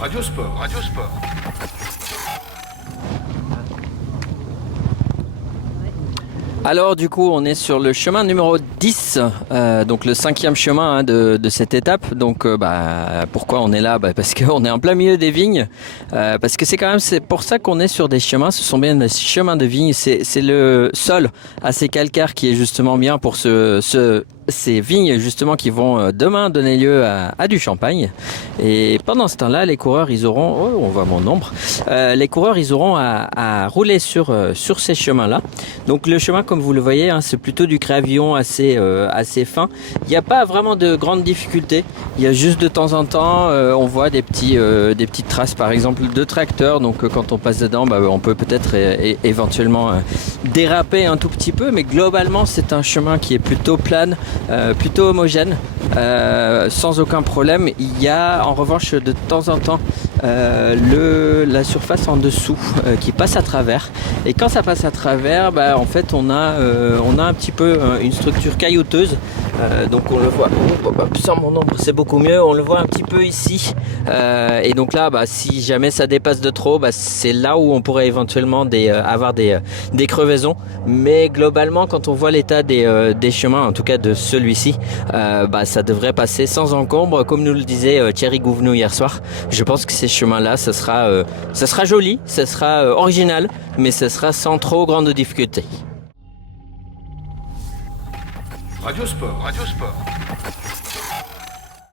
Radio Sport, Radio Sport. Alors du coup on est sur le chemin numéro 10, donc le 5e chemin de cette étape. Donc pourquoi on est là? Parce qu'on est en plein milieu des vignes, parce que c'est pour ça qu'on est sur des chemins. Ce sont bien des chemins de vignes. C'est le sol assez calcaire qui est justement bien pour ces vignes justement qui vont demain donner lieu à du champagne. Et pendant ce temps-là, les coureurs ils auront, on voit mon ombre, les coureurs ils auront à rouler sur ces chemins-là. Donc le chemin, comme vous le voyez, c'est plutôt du gravillon assez fin. Il n'y a pas vraiment de grandes difficultés. Il y a juste de temps en temps, on voit des petites traces, par exemple de tracteurs. Donc quand on passe dedans, on peut peut-être éventuellement déraper un tout petit peu. Mais globalement, c'est un chemin qui est plutôt plane, plutôt homogène, sans aucun problème. Il y a en revanche de temps en temps la surface en dessous qui passe à travers. Et quand ça passe à travers, en fait on a un petit peu une structure caillouteuse, donc on le voit sans mon ombre, c'est beaucoup mieux, on le voit un petit peu ici, et donc là si jamais ça dépasse de trop, c'est là où on pourrait éventuellement avoir des crevaisons. Mais globalement, quand on voit l'état des chemins, en tout cas de celui-ci, ça devrait passer sans encombre. Comme nous le disait Thierry Gouvenou hier soir, je pense que ces chemins-là, ça sera joli, ça sera original, mais ça sera sans trop grande difficulté. Radio Sport, Radio Sport.